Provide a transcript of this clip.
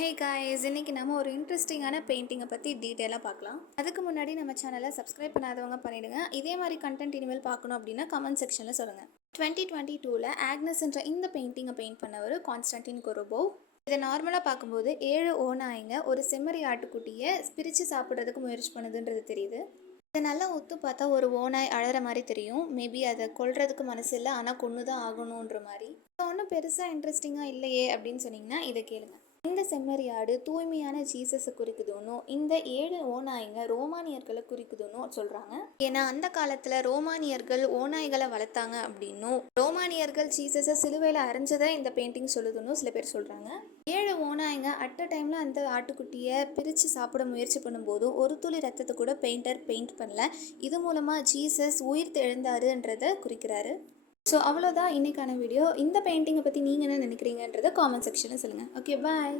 Hey guys, இன்னைக்கு நம்ம ஒரு இன்ட்ரெஸ்டிங்கான பெயிண்டிங்கை பற்றி டீட்டெயிலாக பார்க்கலாம். அதுக்கு முன்னாடி நம்ம சேனலை சப்ஸ்கிரைப் பண்ணாதவங்க பண்ணிடுங்க. இதே மாதிரி கண்டென்ட் இனிமேல் பார்க்கணும் அப்படின்னா கமெண்ட் செக்ஷனில் சொல்லுங்கள். 2022 ஆக்னஸ்ன்ற இந்த பெயிண்டிங்கை பெயிண்ட் பண்ணவர் கான்ஸ்டன்டின் கொரோபோவ். இதை நார்மலாக பார்க்கும்போது 7 ஓநாய்ங்க ஒரு செம்மறி ஆட்டுக்குட்டியை பிரித்து சாப்பிட்றதுக்கு முயற்சி பண்ணுதுன்றது தெரியுது. இதை நல்லா ஒத்து பார்த்தா ஒரு ஓநாய் அழற மாதிரி தெரியும். மேபி அதை கொல்றதுக்கு மனசு இல்லை, ஆனால் கொன்று தான் ஆகணுன்ற மாதிரி. ஒன்றும் பெருசாக இன்ட்ரெஸ்டிங்காக இல்லையே அப்படின்னு சொன்னீங்கன்னா இதை கேளுங்க. இந்த செம்மறியாடு தூய்மையான ஜீசஸை குறிக்குதுன்னு இந்த 7 ஓநாய்ங்க ரோமானியர்களை குறிக்குதுன்னு சொல்கிறாங்க. ஏன்னா அந்த காலத்தில் ரோமானியர்கள் ஓநாய்களை வளர்த்தாங்க அப்படின்னும் ரோமானியர்கள் ஜீசஸை சிலுவையில் அரைஞ்சதை இந்த பெயிண்டிங் சொல்லுதுன்னு சில பேர் சொல்கிறாங்க. 7 ஓநாய்ங்க அட் அ டைமில் அந்த ஆட்டுக்குட்டியை பிரித்து சாப்பிட முயற்சி பண்ணும்போது ஒரு துளி ரத்தத்தை கூட பெயிண்டர் பெயிண்ட் பண்ணல. இது மூலமாக ஜீசஸ் உயிர் தெழுந்தாருன்றதை குறிக்கிறாரு. ஸோ அவ்வளோதான் இன்றைக்கான வீடியோ. இந்த பெயிண்டிங்கை பற்றி நீங்கள் என்ன நினைக்கிறீங்கன்றதை காமெண்ட் செக்ஷனில் சொல்லுங்கள். ஓகே, பாய்.